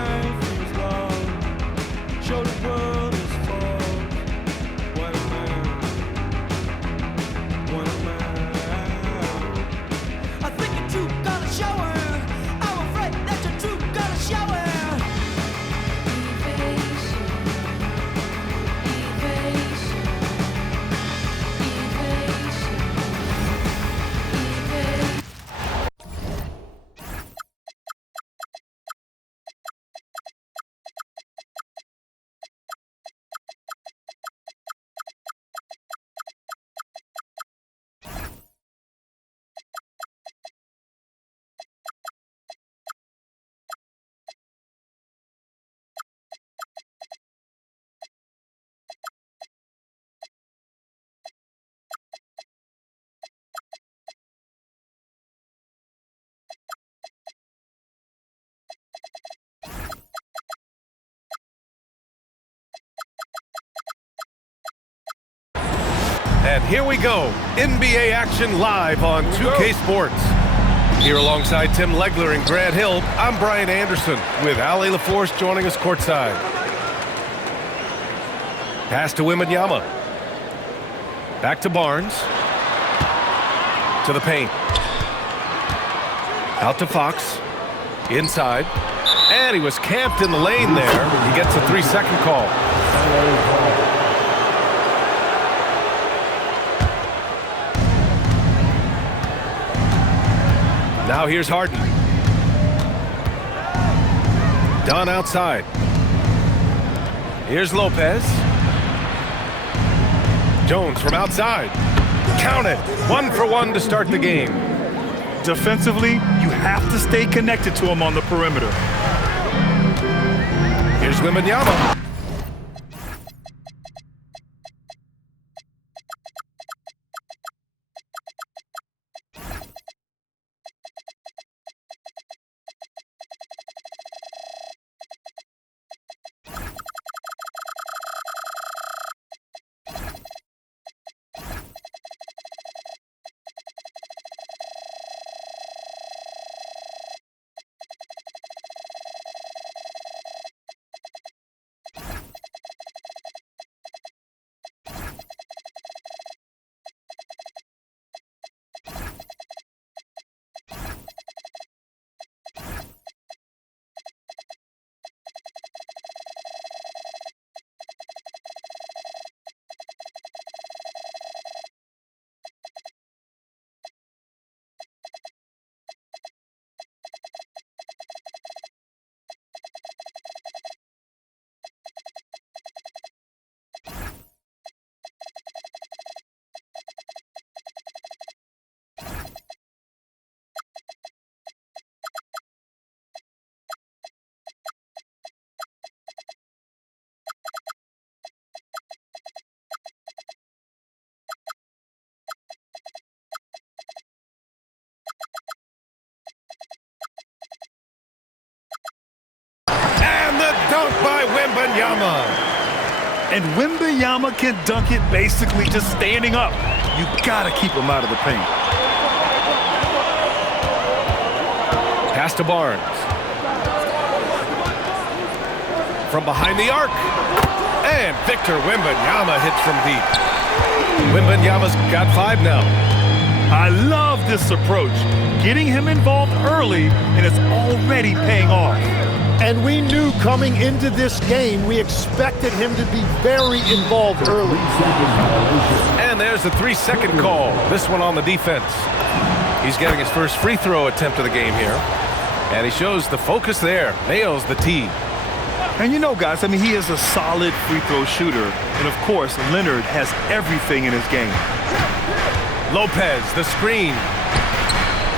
man feels love. Show the world his faults. What a man. What a man. I think your truth gonna show her. I'm afraid that your truth gonna show her. And here we go, NBA action live on 2K Sports. Here alongside Tim Legler and Grant Hill, I'm Brian Anderson with Ali LaForce joining us courtside. Pass to Wembanyama. Back to Barnes. To the paint. Out to Fox. Inside. And he was camped in the lane there. He gets a 3-second call. Now here's Harden. Dunn outside. Here's Lopez. Jones from outside. Count it. 1 for 1 to start the game. Defensively, you have to stay connected to him on the perimeter. Here's Wembanyama. Dunk by Wembanyama. And Wembanyama can dunk it basically just standing up. You gotta keep him out of the paint. Pass to Barnes. From behind the arc. And Victor Wembanyama hits from deep. Wembanyama's got 5 now. I love this approach. Getting him involved early, and it's already paying off. And we knew coming into this game, we expected him to be very involved early. And there's the 3-second call. This one on the defense. He's getting his first free throw attempt of the game here. And he shows the focus there. Nails the tee. And you know, guys, I mean, he is a solid free throw shooter. And, of course, Leonard has everything in his game. Lopez, the screen.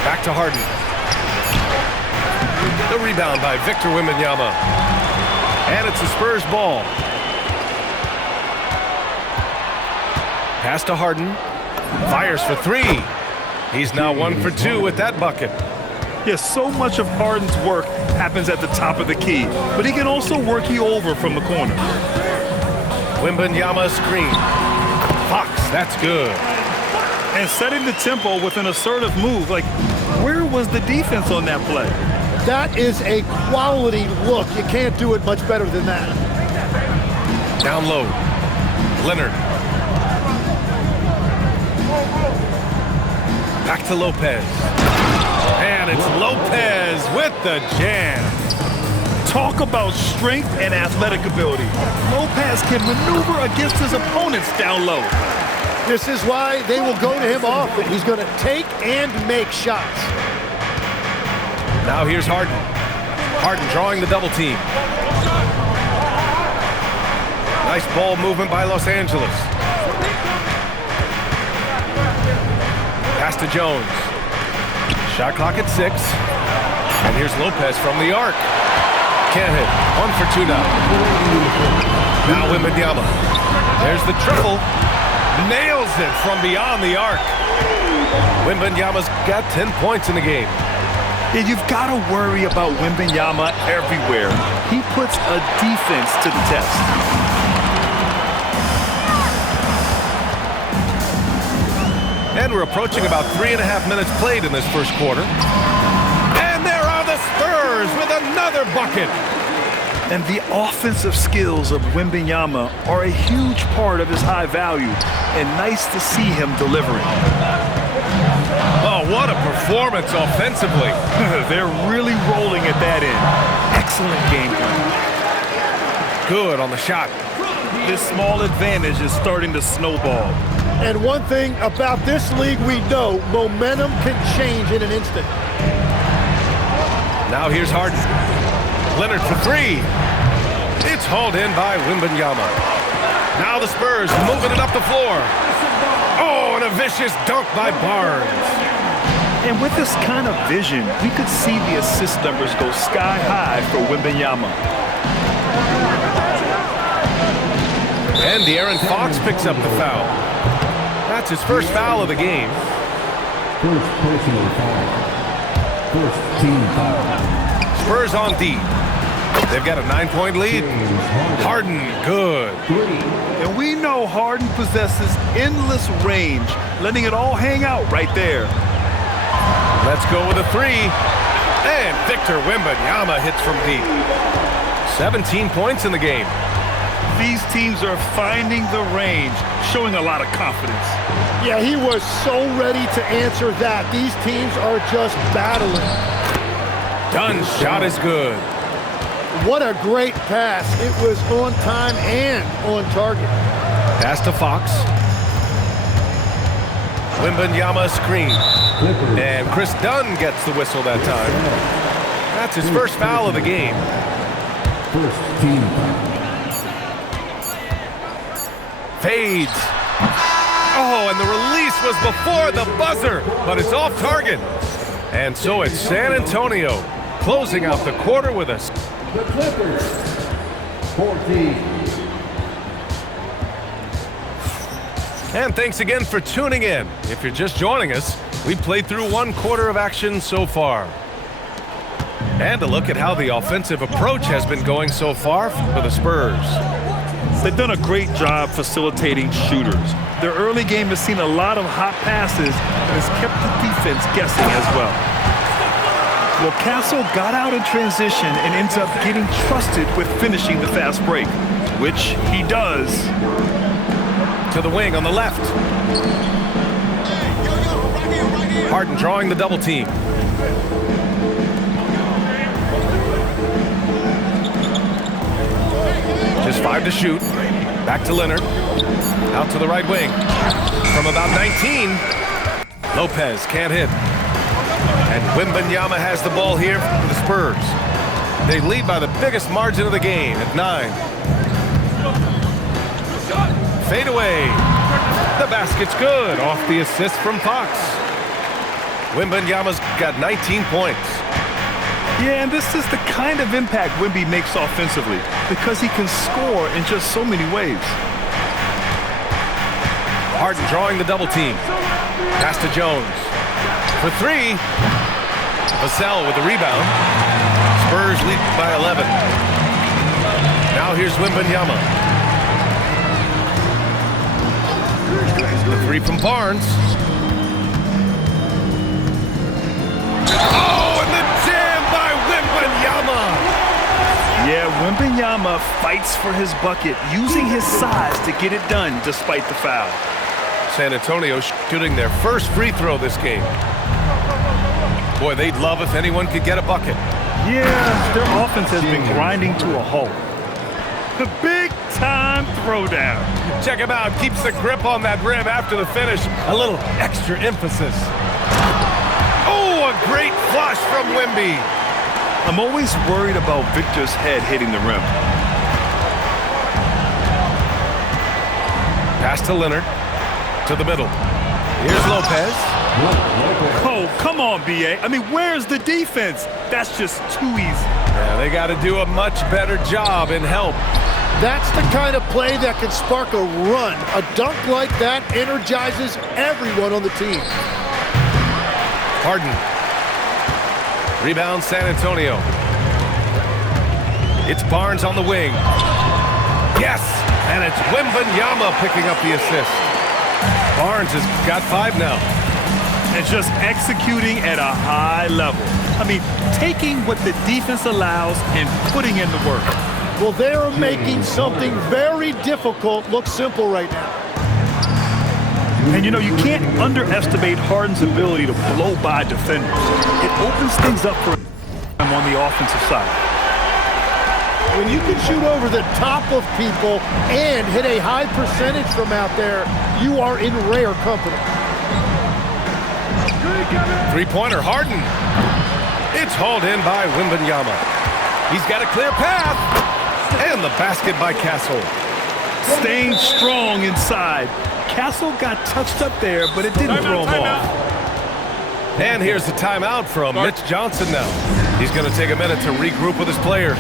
Back to Harden. The rebound by Victor Wembanyama. And it's the Spurs ball. Pass to Harden. Fires for 3. He's now 1 for 2 with that bucket. Yes, so much of Harden's work happens at the top of the key, but he can also work you over from the corner. Wembanyama screen. Fox, that's good. And setting the tempo with an assertive move. Like, where was the defense on that play? That is a quality look. You can't do it much better than that. Down low. Leonard. Back to Lopez. And it's Lopez with the jam. Talk about strength and athletic ability. Lopez can maneuver against his opponents down low. This is why they will go to him often. He's going to take and make shots. Now here's Harden. Harden drawing the double team. Nice ball movement by Los Angeles. Pass to Jones. Shot clock at 6. And here's Lopez from the arc. Can't hit. 1 for 2 now. Now Wembanyama. There's the triple. Nails it from beyond the arc. Wembanyama's got 10 points in the game. And you've got to worry about Wembanyama everywhere. He puts a defense to the test. And we're approaching about 3.5 minutes played in this first quarter. And there are the Spurs with another bucket. And the offensive skills of Wembanyama are a huge part of his high value. And nice to see him delivering. Oh, what a performance offensively. They're really rolling at that end. Excellent game plan. Good on the shot. This small advantage is starting to snowball. And one thing about this league we know, momentum can change in an instant. Now here's Harden. Leonard for 3. It's hauled in by Wembanyama. Now the Spurs moving it up the floor. Oh, and a vicious dunk by Barnes. And with this kind of vision, we could see the assist numbers go sky high for Wembanyama. And De'Aaron Fox picks up the foul. That's his first foul of the game. First personal foul. First team foul. Spurs on D. They've got a 9-point lead. Harden, good. And we know Harden possesses endless range, letting it all hang out right there. Let's go with a 3. And Victor Wembanyama hits from deep. 17 points in the game. These teams are finding the range, showing a lot of confidence. Yeah, he was so ready to answer that. These teams are just battling. Dunn's shot is good. What a great pass. It was on time and on target. Pass to Fox. Wembanyama screen. And Chris Dunn gets the whistle that time. That's his first foul of the game. First team foul. Fades. Oh, and the release was before the buzzer, but it's off target. And so it's San Antonio closing out the quarter with us. The Clippers. 14. And thanks again for tuning in. If you're just joining us, we played through 1 quarter of action so far. And a look at how the offensive approach has been going so far for the Spurs. They've done a great job facilitating shooters. Their early game has seen a lot of hot passes and has kept the defense guessing as well. Well, Castle got out in transition and ends up getting trusted with finishing the fast break, which he does. To the wing on the left. Harden drawing the double team. Just 5 to shoot. Back to Leonard. Out to the right wing. From about 19. Lopez can't hit. And Wembanyama has the ball here for the Spurs. They lead by the biggest margin of the game at 9. Fade away. The basket's good. Off the assist from Fox. Wembanyama's got 19 points. Yeah, and this is the kind of impact Wemby makes offensively because he can score in just so many ways. Harden drawing the double team. Pass to Jones. For 3. Vassell with the rebound. Spurs lead by 11. Now here's Wembanyama. The 3 from Barnes. Oh, and the jam by Wembanyama. Wembanyama fights for his bucket, using his size to get it done despite the foul. San Antonio shooting their first free throw this game. Boy, they'd love if anyone could get a bucket. Yeah, their offense has been grinding to a halt. The big-time throwdown. Check him out. Keeps the grip on that rim after the finish. A little extra emphasis. Oh, a great flush from Wemby. I'm always worried about Victor's head hitting the rim. Pass to Leonard. To the middle. Here's Lopez. Oh, come on, B.A. I mean, where's the defense? That's just too easy. Yeah, they got to do a much better job in help. That's the kind of play that can spark a run. A dunk like that energizes everyone on the team. Harden. Rebound San Antonio. It's Barnes on the wing. Yes! And it's Wembanyama picking up the assist. Barnes has got 5 now. And just executing at a high level. I mean, taking what the defense allows and putting in the work. Well, they're making something very difficult look simple right now. And, you know, you can't underestimate Harden's ability to blow by defenders. It opens things up for him on the offensive side. When you can shoot over the top of people and hit a high percentage from out there, you are in rare company. Three-pointer, Harden. It's hauled in by Wembanyama. He's got a clear path. And the basket by Castle. Staying strong inside. Castle got touched up there, but it didn't throw him off. And here's the timeout from Mitch Johnson now. He's going to take a minute to regroup with his players.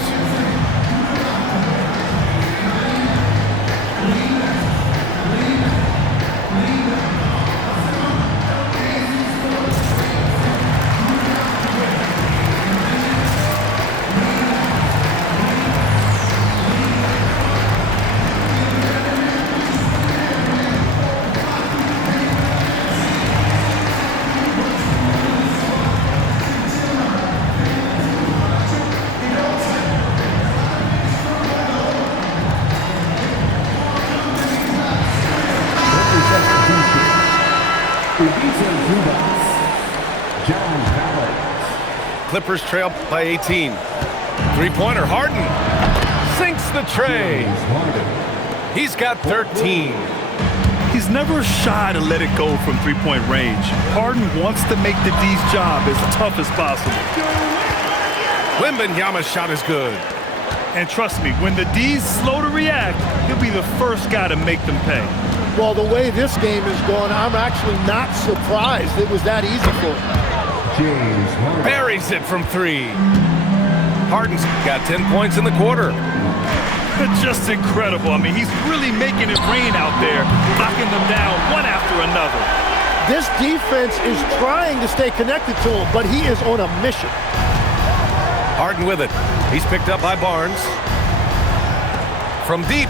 Clippers trail by 18. Three-pointer, Harden sinks the tray. He's got 13. He's never shy to let it go from three-point range. Harden wants to make the D's job as tough as possible. Wembanyama's shot is good. And trust me, when the D's slow to react, he'll be the first guy to make them pay. Well, the way this game is going, I'm actually not surprised it was that easy for him. James Harden. Buries it from 3. Harden's got 10 points in the quarter. Just incredible. I mean, he's really making it rain out there, knocking them down one after another. This defense is trying to stay connected to him, but he is on a mission. Harden with it. He's picked up by Barnes. From deep.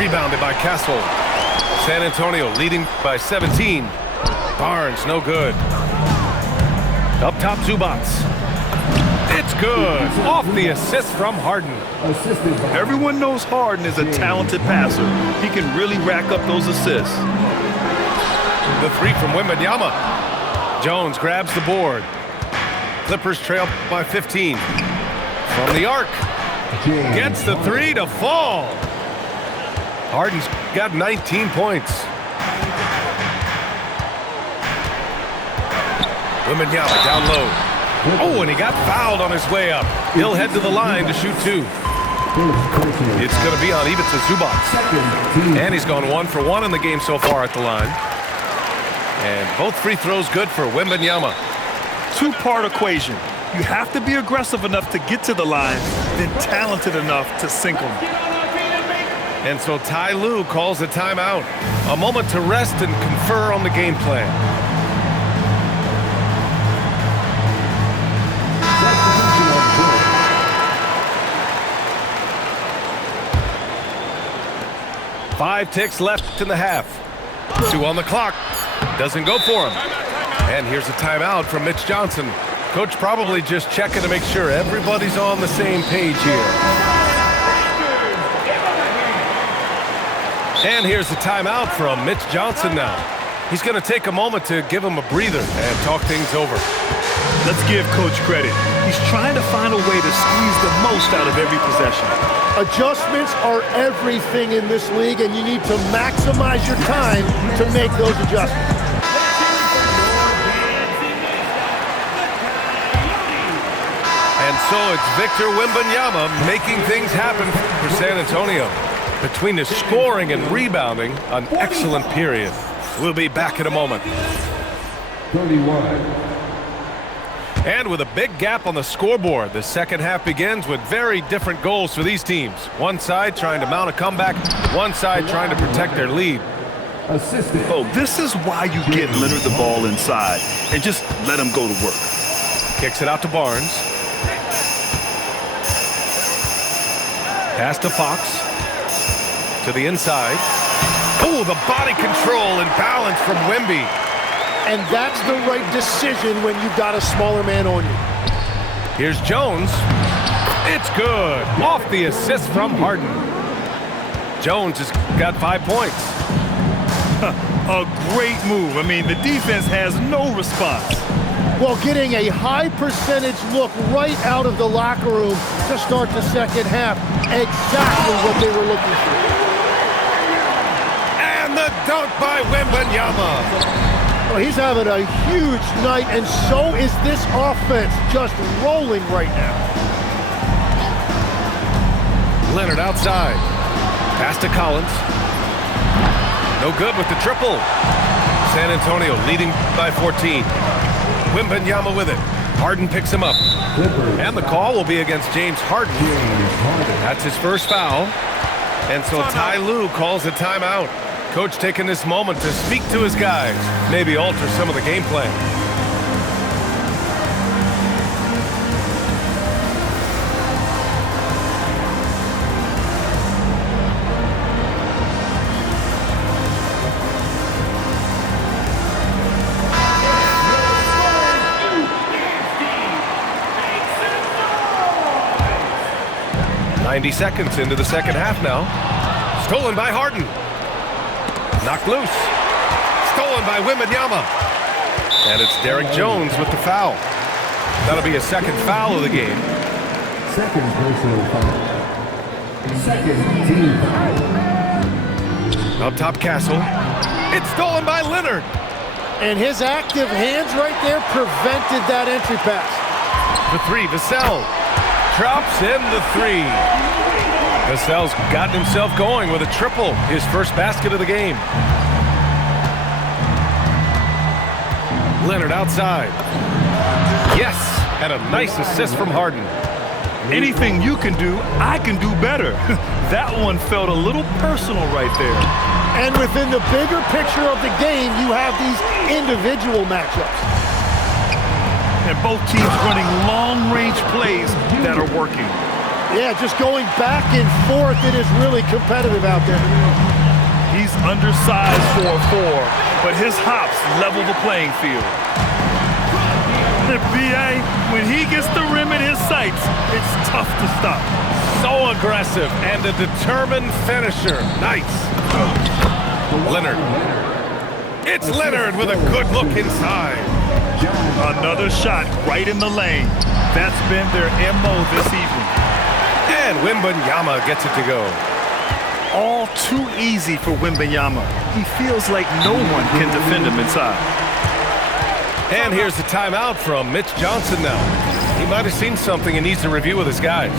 Rebounded by Castle. San Antonio leading by 17. Barnes, no good. Up top, Zubac. It's good. Off the assist from Harden. Everyone knows Harden is a talented passer. He can really rack up those assists. The 3 from Wembanyama. Jones grabs the board. Clippers trail by 15. From the arc. Gets the 3 to fall. Harden's got 19 points. Wembanyama down low. Oh, and he got fouled on his way up. He'll head to the line to shoot 2. It's going to be on Ivica Zubac. And he's gone 1 for 1 in the game so far at the line. And both free throws good for Wembanyama. Two-part equation. You have to be aggressive enough to get to the line, then talented enough to sink them. And so Ty Lue calls a timeout. A moment to rest and confer on the game plan. Five ticks left in the half. 2 on the clock. Doesn't go for him. And here's a timeout from Mitch Johnson. Coach probably just checking to make sure everybody's on the same page here. And here's the timeout from Mitch Johnson now. He's going to take a moment to give him a breather and talk things over. Let's give Coach credit. He's trying to find a way to squeeze the most out of every possession. Adjustments are everything in this league, and you need to maximize your time to make those adjustments. And so it's Victor Wembanyama making things happen for San Antonio. Between his scoring and rebounding, an excellent period. We'll be back in a moment. 31. And with a big gap on the scoreboard, the second half begins with very different goals for these teams. One side trying to mount a comeback, one side trying to protect their lead. Assistant. Oh, this is why you get Leonard the ball inside and just let him go to work. Kicks it out to Barnes. Pass to Fox. To the inside. Oh, the body control and balance from Wemby. And that's the right decision when you've got a smaller man on you. Here's Jones. It's good. Off the assist from Harden. Jones has got 5 points. A great move. I mean, the defense has no response. Well, getting a high percentage look right out of the locker room to start the second half. Exactly what they were looking for. And the dunk by Wembanyama. Well, he's having a huge night, and so is this offense, just rolling right now. Leonard outside. Pass to Collins. No good with the triple. San Antonio leading by 14. Wembanyama with it. Harden picks him up. And the call will be against James Harden. That's his first foul. And so Ty Lue calls a timeout. Coach taking this moment to speak to his guys, maybe alter some of the game plan. .90 seconds into the second half now. Stolen by Harden. Knocked loose. Stolen by Wembanyama. And it's Derek Jones with the foul. That'll be a second foul of the game. Second personal foul. Second team foul. Up top, Castle. It's stolen by Leonard. And his active hands right there prevented that entry pass. The three, Vassell. Drops in the three. Vassell's gotten himself going with a triple, his first basket of the game. Leonard outside. Yes, and a nice assist from Harden. Anything you can do, I can do better. That one felt a little personal right there. And within the bigger picture of the game, you have these individual matchups. And both teams running long-range plays that are working. Yeah, just going back and forth, it is really competitive out there. He's undersized for a 4, but his hops level the playing field. The BA, when he gets the rim in his sights, it's tough to stop. So aggressive and a determined finisher. Nice. Leonard. It's Leonard with a good look inside. Another shot right in the lane. That's been their MO this evening. And Wembanyama gets it to go. All too easy for Wembanyama. He feels like no one can defend him inside. And here's the timeout from Mitch Johnson now. He might have seen something and needs to review with his guys.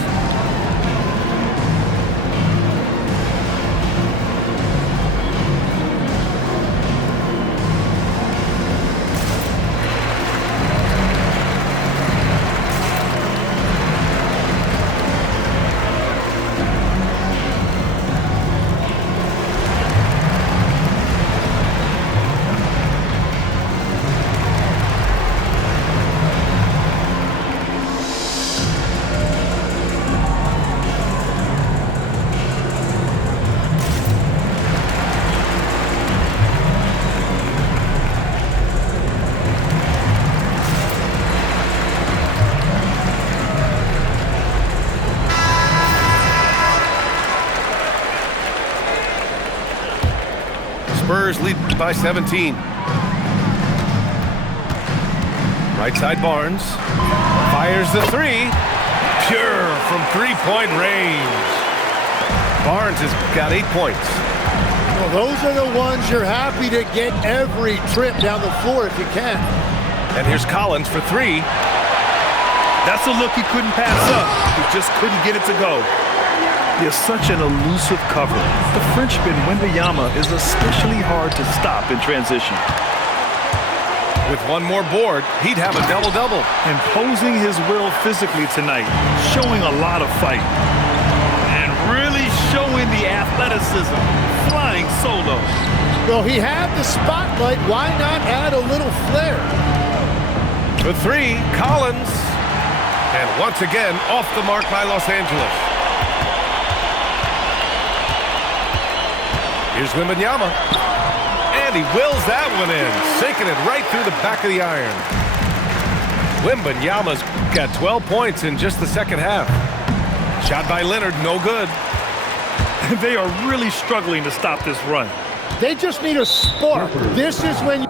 Spurs lead by 17. Right side Barnes. Fires the three. Pure from three-point range. Barnes has got 8 points. Well, those are the ones you're happy to get every trip down the floor if you can. And here's Collins for three. That's a look he couldn't pass up. He just couldn't get it to go. He has such an elusive cover. The Frenchman, Wembanyama, is especially hard to stop in transition. With one more board, he'd have a double-double. Imposing his will physically tonight, showing a lot of fight. And really showing the athleticism, flying solo. Well, he had the spotlight. Why not add a little flair? For three, Collins. And once again, off the mark by Los Angeles. Here's Wembanyama. And he wills that one in, sinking it right through the back of the iron. Wembanyama's got 12 points in just the second half. Shot by Leonard, no good. They are really struggling to stop this run. They just need a spark. This is when you...